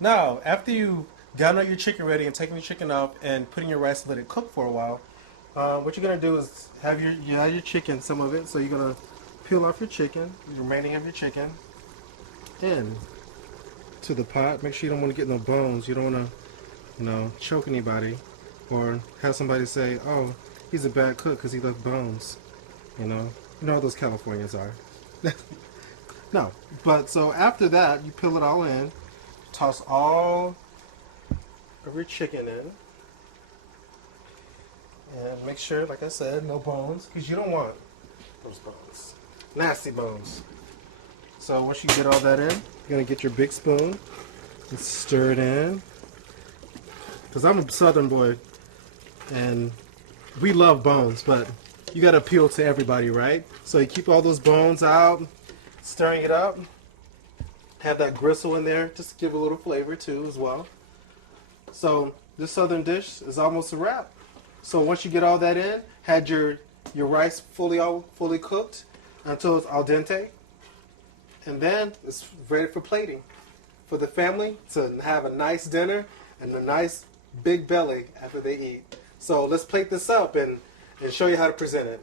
Now, after you got your chicken ready and taking your chicken off and putting your rice, let it cook for a while. What you're gonna do is you have your chicken, some of it. So you're gonna peel off your chicken, the remaining of your chicken, in to the pot. Make sure you don't want to get no bones. You don't want to, choke anybody, or have somebody say, "Oh, he's a bad cook because he left bones." You know how those Californians are. No, but so after that, you peel it all in, toss all of your chicken in, and make sure, like I said, no bones, because you don't want those bones. Nasty bones. So once you get all that in, you're going to get your big spoon and stir it in. Because I'm a southern boy, and we love bones, but you got to appeal to everybody, right? So you keep all those bones out, stirring it up. Have that gristle in there, just to give a little flavor too as well. So this southern dish is almost a wrap. So once you get all that in, had your rice fully cooked until it's al dente, and then it's ready for plating for the family to have a nice dinner and a nice big belly after they eat. So let's plate this up and show you how to present it.